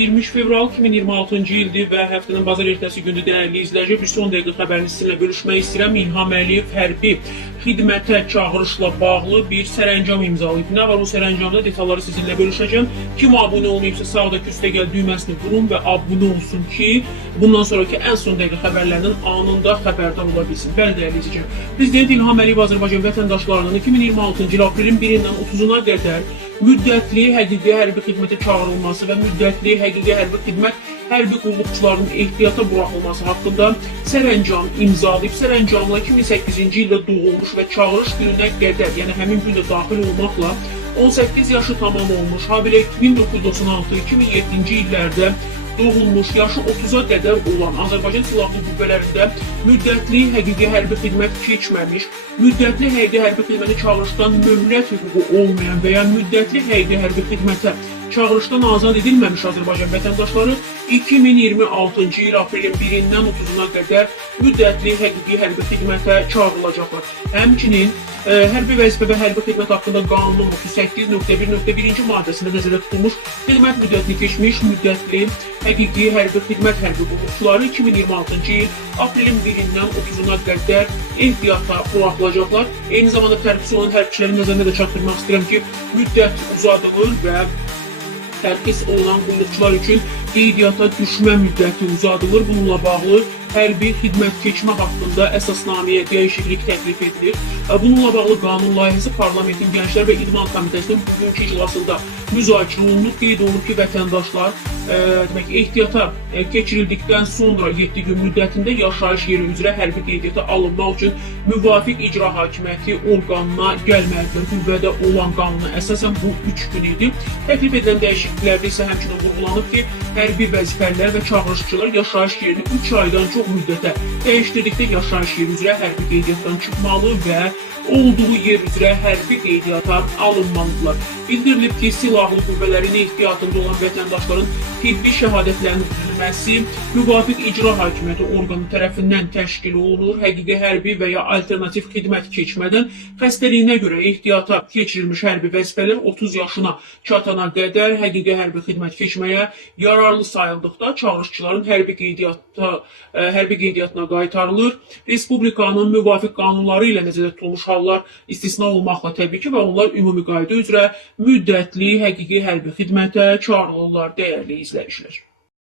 23 fevral 2026-cı ildir və həftənin bazar ertəsi gündür dəyərli izləyicilər. Bir son dəqiqə xəbərini sizinlə bölüşmək istəyirəm. İlham Əliyev hərbi xidmətə çağırışla bağlı bir sərəncam imzalayıb. Nə var bu sərəncamda? Detalları sizinlə bölüşəcəm. Kim abunə olmayıbsa sağdakı üstə gəl düyməsini vurun və abunə olsun ki, bundan sonraki ən son dəqiqə xəbərlərinin anında xəbərdar ola bilsin. Bəli, dəyərli izləyicilər. Prezident İlham Əliyev Azərbaycan vətəndaşlarının 2026-cı il aprelin 1-dən 30-una qədər müddətli həqiqi hərbi xidmətə çağırılması və müddətli həqiqi hərbi xidmət hərbi qulluqçularının ehtiyata buraxılması haqqında sərəncam imzalayıb. Sərəncamla 2008-ci ildə doğulmuş və çağırış gününə qədər, yəni həmin gündə daxil olmaqla 18 yaşı tamam olmuş, habelə 1996-2007-ci illərdə doğulmuş, yaşı 30-a qədər olan Azərbaycan Silahlı Qüvvələrində müddətli həqiqi hərbi xidmət keçməmiş, müddətli həqiqi hərbi xidmətə çağırışdan möhlət hüququ olmayan və ya müddətli həqiqi hərbi xidmətə çağırışdan azad edilməmiş Azərbaycan vətəndaşları 2026-cı il aprelin 1-dən 30-una qədər müddətli həqiqi hərbi xidmətə çağırılacaqlar. Həmçinin hərbi vəzifə və hərbi xidmət haqqında qanunun 38.1.1-ci maddəsində nəzərdə tutulmuş xidmət müddətini keçmiş müddətli həqiqi hərbi xidmət hərbi qulluqçuları 2026-cı il aprelin 1-dən 30-una qədər ehtiyata buraxılacaqlar. Eyni zamanda tərxis olan hərbçilərin nəzərinə də çatdırmaq istəyirəm ki, müddət uzadılır və tərxis olunan qulluqçular üçün qeydiyyata düşmə müddəti uzadılır. Bununla bağlı hərbi xidmət keçmə haqqında əsasnaməyə dəyişiklik təklif edilir. Bununla bağlı qanun layihəsi Parlamentin Gənclər və İdman Komitəsinin bugünkü iclasında müzakirə olunub. Qeyd olunub ki, vətəndaşlar ehtiyata keçirildikdən sonra 7 gün müddətində yaşayış yeri üzrə hərbi qeydiyyata alınmaq üçün müvafiq icra hakimiyyəti orqanına gəlməlidir. Qüvvədə olan qanuna əsasən bu 3 gün idi. Təklif edilən dəyişikliklərdə isə həmçinin vurğulanıb ki, hərbi vəzifəlilər və çağırışçılar yaşayış yerini 3 aydan çox müddətə dəyişdirdikdə yaşayış yeri üzrə hərbi qeydiyyatdan çıxmalı və olduğu yer üzrə hərbi qeydiyyata alınmalıdırlar. Bildirilib ki, silahlı qüvvələrin ehtiyatında olan vətəndaşların tibbi şəhadətlərinin düzülməsi müvafiq icra hakimiyyəti orqanı tərəfindən təşkil olunur. Həqiqi hərbi və ya alternativ xidmət keçmədən xəstəliyinə görə ehtiyata keçirilmiş hərbi vəzifələr 30 yaşına çatana qədər həqiqi hərbi xidmət keçməyə yararlı sayıldıqda çağırışçıların hərbi qeydiyyatına qaytarılır. Respublikanın müvafiq qanunları ilə nəzərdə tutulmuş hallar istisna olmaqla təbii ki və onlar ümumi qayda üzrə müddətli həqiqi hərbi xidmətə çağırılırlar, dəyərli izləyicilər.